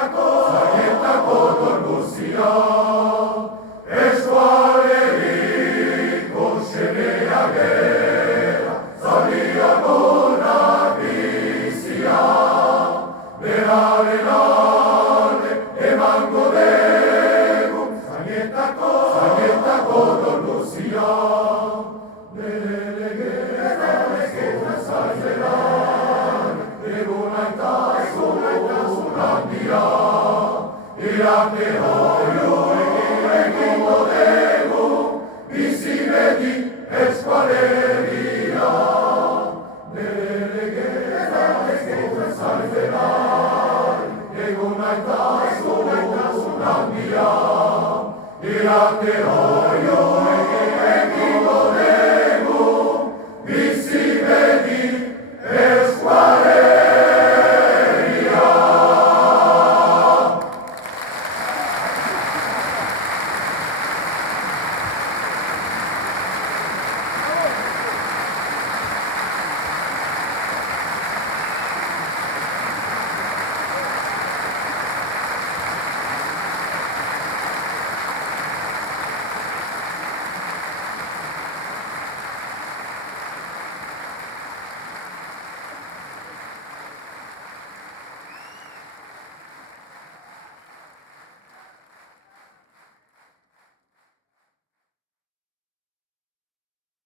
zaietako dorguzia, eskualeriko xenea gera, zaldiako nabizia, beraren alde emango dugu, zaietako dorguzia, bere legea zaizeran, egunaitasun handia, irate hoio egingo dugu, bizi beti eskualeria. Bere legea zaizeran, egunaitasun handia, irate hoio